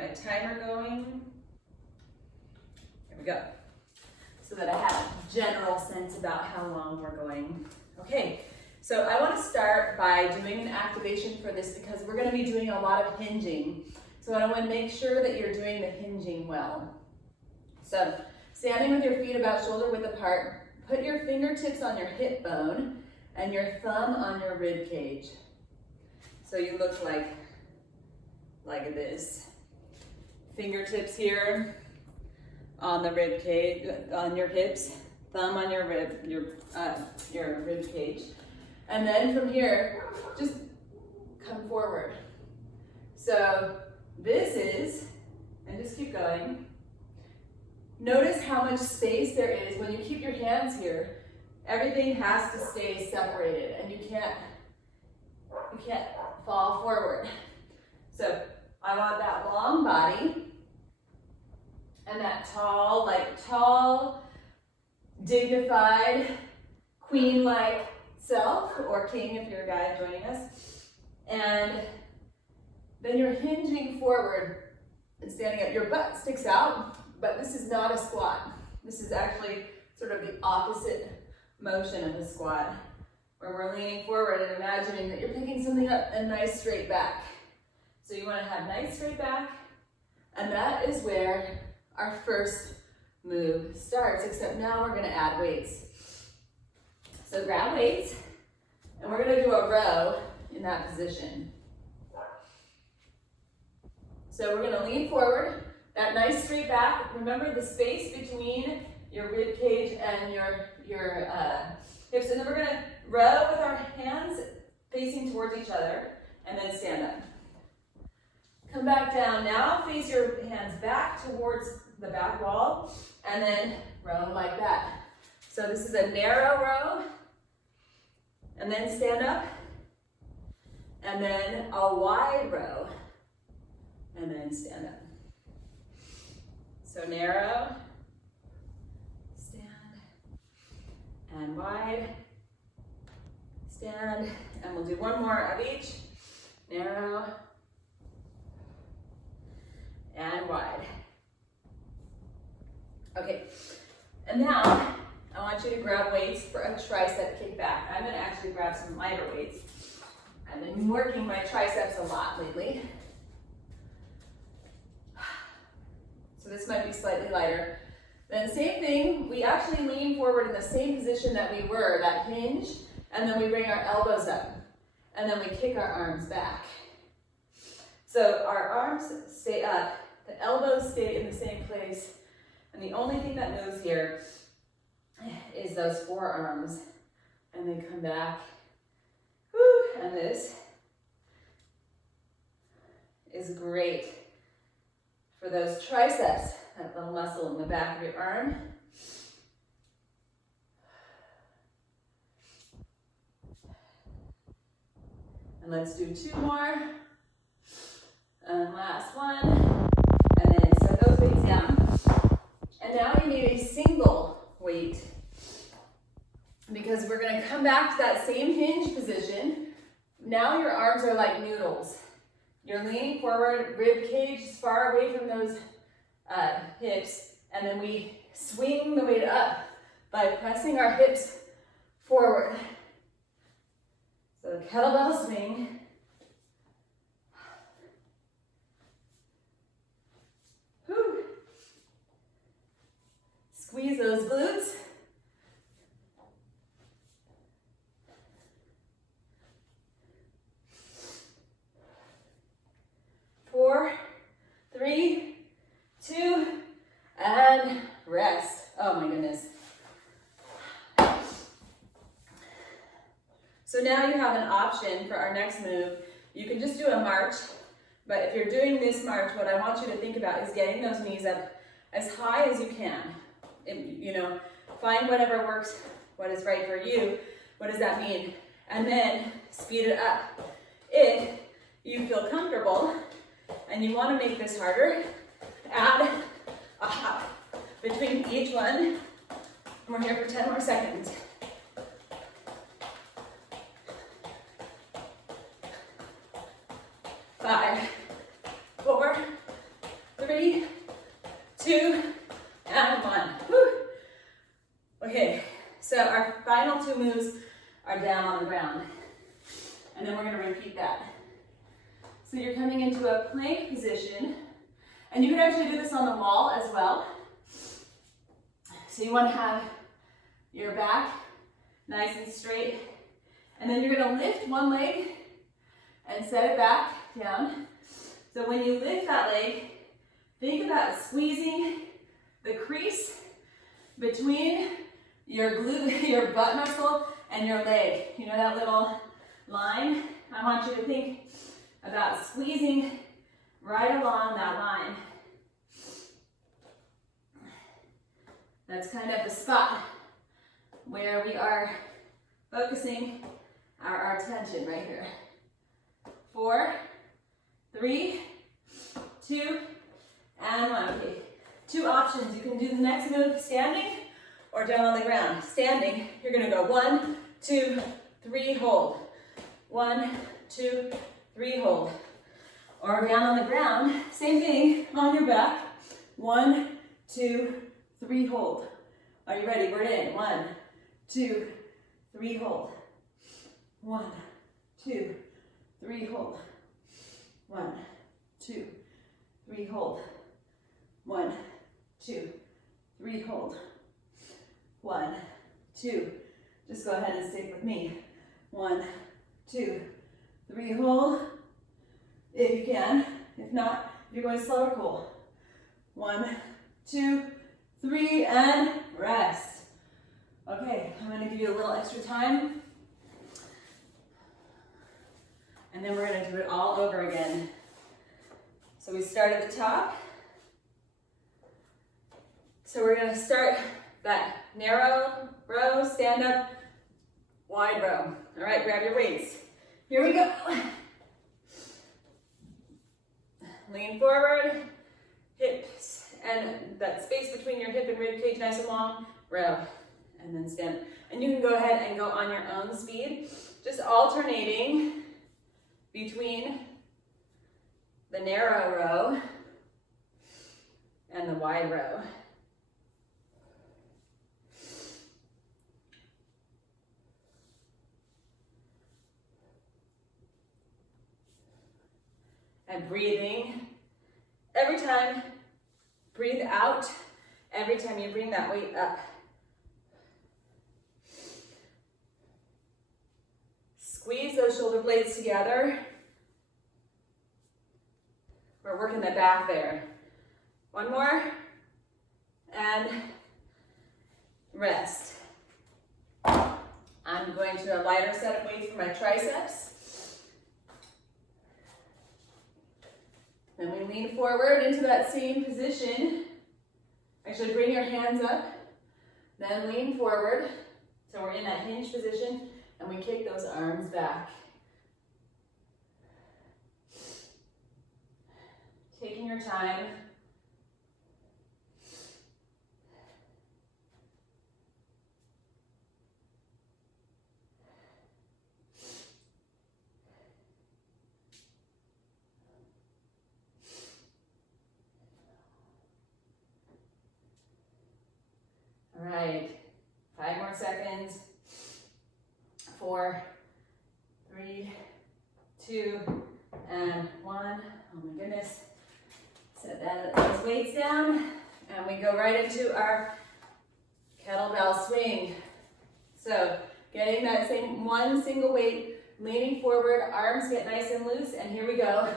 my timer going. Here we go. So that I have a general sense about how long we're going. Okay, so I want to start by doing an activation for this because we're going to be doing a lot of hinging. So I want to make sure that you're doing the hinging well. So standing with your feet about shoulder width apart, put your fingertips on your hip bone and your thumb on your rib cage. So you look like this. Fingertips here on the rib cage, on your hips, thumb on your rib cage. And then from here, just come forward. So this is, and just keep going. Notice how much space there is when you keep your hands here. Everything has to stay separated and you can't fall forward. So I want that long body and that tall, dignified, queen-like self, or king if you're a guy joining us. And then you're hinging forward and standing up. Your butt sticks out, but this is not a squat. This is actually sort of the opposite motion of a squat, where we're leaning forward and imagining that you're picking something up and nice straight back. So you want to have nice straight back, and that is where our first move starts, except now we're going to add weights. So grab weights, and we're going to do a row in that position. So we're going to lean forward, that nice straight back. Remember the space between your rib cage and your hips, and then we're going to row with our hands facing towards each other, and then stand up. Come back down. Now face your hands back towards the back wall, and then row like that. So this is a narrow row, and then stand up, and then a wide row, and then stand up. So narrow, stand, and wide, stand, and we'll do one more of each. Narrow, and wide. Okay, and now I want you to grab weights for a tricep kickback. I'm going to actually grab some lighter weights. I've been working my triceps a lot lately. So this might be slightly lighter. Then same thing, we actually lean forward in the same position that we were, that hinge, and then we bring our elbows up, and then we kick our arms back. So our arms stay up, the elbows stay in the same place, and the only thing that moves here is those forearms, and they come back. Whew, and this is great for those triceps, that little muscle in the back of your arm. And let's do two more. And last one. And then set those weights down. And now you need a single weight, because we're going to come back to that same hinge position. Now your arms are like noodles. You're leaning forward, rib cage is far away from those hips, and then we swing the weight up by pressing our hips forward. So the kettlebell swing. Whew. Squeeze those glutes. Four, three, two, and rest. Oh my goodness. So now you have an option for our next move. You can just do a march, but if you're doing this march, what I want you to think about is getting those knees up as high as you can. Find whatever works, what is right for you. What does that mean? And then speed it up. If you feel comfortable and you want to make this harder, add a hop between each one. And we're here for 10 more seconds. 5, 4, 3, 2, and 1. Woo. Okay, so our final 2 moves are down on the ground. And then we're gonna repeat that. So you're coming into a plank position, and you can actually do this on the wall as well. So you wanna have your back nice and straight, and then you're gonna lift one leg and set it back down. So when you lift that leg, think about squeezing the crease between your glute, your butt muscle, and your leg. You know that little line? I want you to think about squeezing right along that line. That's kind of the spot where we are focusing our attention right here. 4, 3, 2, and 1. Okay, 2 options. You can do the next move standing or down on the ground. Standing, you're gonna go 1, 2, 3, hold. 1, 2, 3, hold. Or down on the ground, same thing, on your back. 1, 2, 3, hold. Are you ready? We're in. 1, 2, 3, hold. 1, 2, 3, hold. 1, 2, 3, hold. 1, 2, 3, hold. 1, 2. Just go ahead and stick with me. 1, 2, 3, hold. If you can. If not, you're going slower, cool. 1, 2, 3, and rest. Okay, I'm going to give you a little extra time. And then we're going to do it all over again. So we start at the top. So we're going to start that narrow row, stand up, wide row. All right, grab your weights. Here we go. Lean forward, hips, and that space between your hip and rib cage nice and long, row, and then stand. And you can go ahead and go on your own speed, just alternating between the narrow row and the wide row. And breathing. Every time, breathe out. Every time you bring that weight up. Squeeze those shoulder blades together. We're working the back there. One more. And rest. I'm going to a lighter set of weights for my triceps. Then we lean forward into that same position. Actually, bring your hands up. Then lean forward. So we're in that hinge position, and we kick those arms back. Taking your time. All right, 5 more seconds. 4, 3, 2, and 1. Oh my goodness. Set those weights down, and we go right into our kettlebell swing. So getting that same one single weight, leaning forward, arms get nice and loose, and here we go.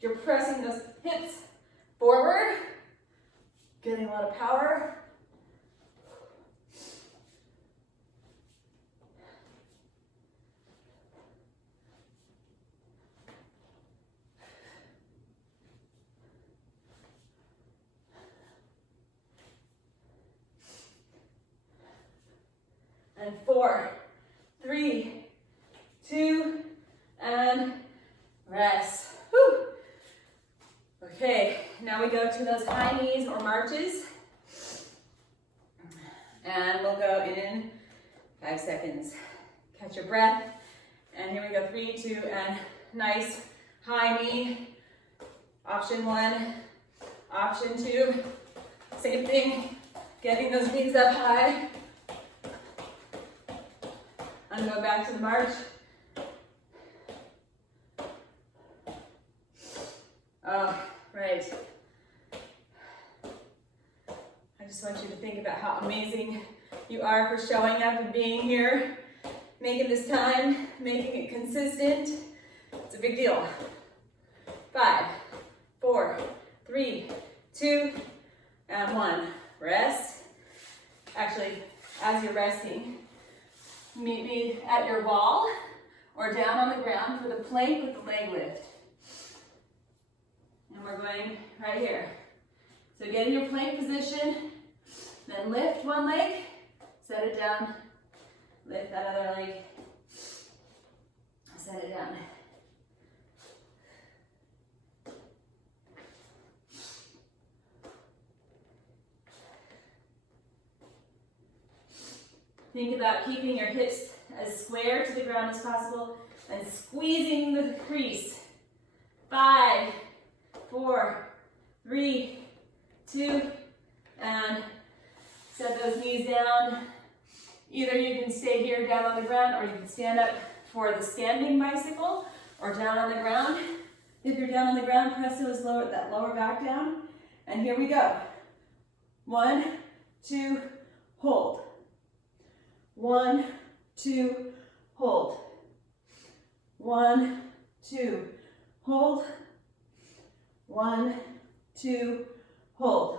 You're pressing those hips forward, getting a lot of power. And 4, 3, 2, and rest. Whew. Okay, now we go to those high knees or marches. And we'll go in 5 seconds. Catch your breath. And here we go, 3, 2, and nice high knee. Option 1, Option 2, same thing, getting those knees up high. I'm going back to the march. Oh, right. I just want you to think about how amazing you are for showing up and being here, making this time, making it consistent. It's a big deal. 5, 4, 3, 2, and 1. Rest. Actually, as you're resting, meet me at your wall or down on the ground for the plank with the leg lift. And we're going right here. So get in your plank position, then lift one leg, set it down, lift that other leg, set it down. Think about keeping your hips as square to the ground as possible and squeezing the crease. 5, 4, 3, 2, and set those knees down. Either you can stay here down on the ground or you can stand up for the standing bicycle or down on the ground. If you're down on the ground, press that lower back down. And here we go. 1, 2, hold. 1, 2, hold. 1, 2, hold. 1, 2, hold.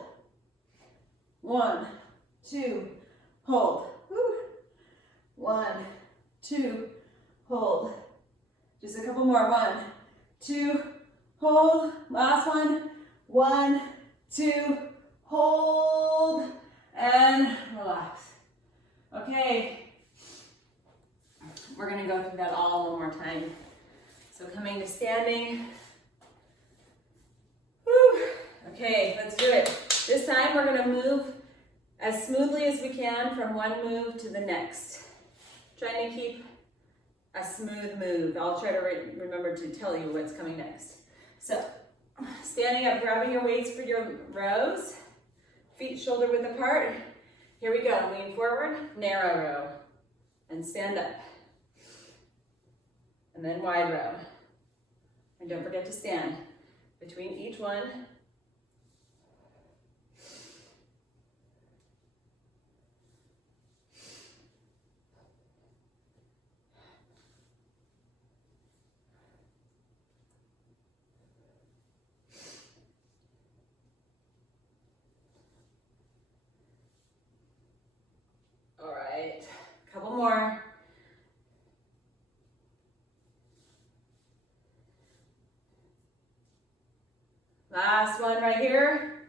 1, 2, hold. Woo. 1, 2, hold. Just a couple more. 1, 2, hold. Last one. 1, 2, hold. And relax. Okay. We're going to go through that all one more time. So coming to standing. Woo. Okay, let's do it. This time we're going to move as smoothly as we can from one move to the next. Trying to keep a smooth move. I'll try to remember to tell you what's coming next. So, standing up, grabbing your weights for your rows. Feet shoulder width apart. Here we go. Lean forward, narrow row, and stand up. And then wide row. And don't forget to stand between each one. All right, couple more. Last one right here.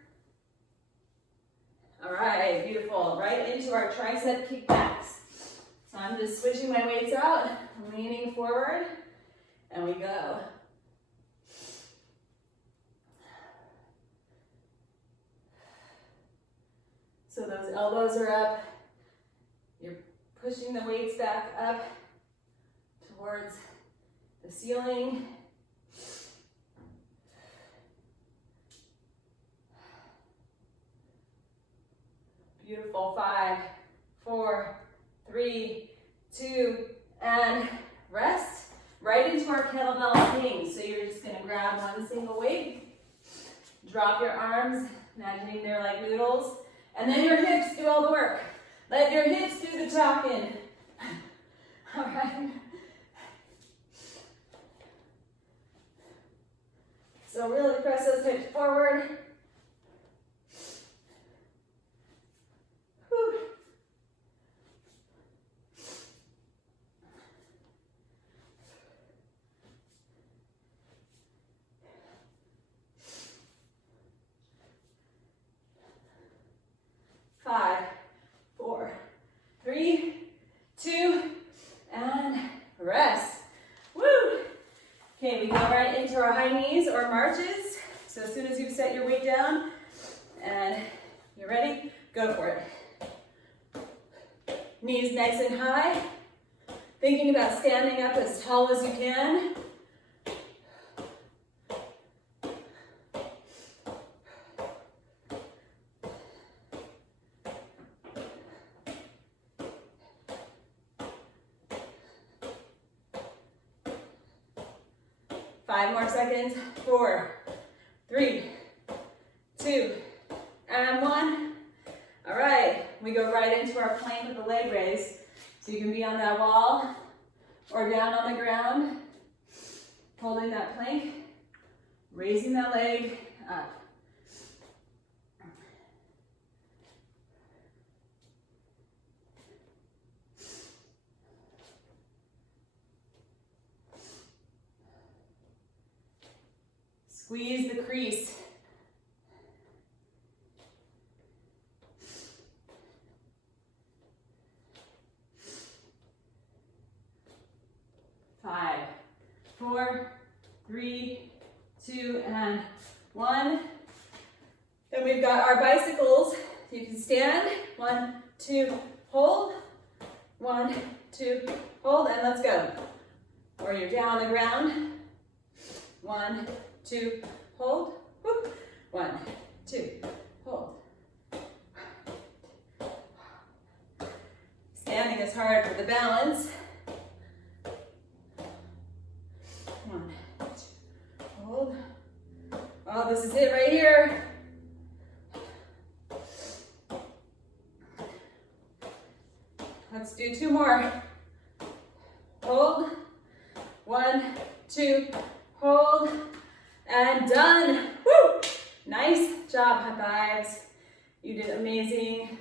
All right, beautiful. Right into our tricep kickbacks. So I'm just switching my weights out, leaning forward, and we go. So those elbows are up. You're pushing the weights back up towards the ceiling. Beautiful. 5, 4, 3, 2, and rest. Right into our kettlebell swing. So you're just going to grab one single weight, drop your arms, imagining they're like noodles, and then your hips do all the work. Let your hips do the talking. All right. So really press those hips forward. Whew. Five, 4, 3, 2, and rest. Woo! Okay, we go right into our high knees or marches. So as soon as you've set your weight down and you're ready, go for it. Knees nice and high. Thinking about standing up as tall as you can. 5 more seconds. 4, 3, 2, and 1. All right, we go right into our plank with the leg raise. So you can be on that wall or down on the ground, holding that plank, raising that leg up. Squeeze the crease. Five, 4, 3, 2, and 1. Then we've got our bicycles. You can stand. 1, 2, hold. 1, 2, hold, and let's go. Or you're down on the ground. 1, 2, hold. 1, 2, hold. Standing is hard for the balance. 1, 2, hold. Oh, this is it right here. Let's do 2 more. Hold. 1, 2, hold. And done. Woo! Nice job, high fives. You did amazing.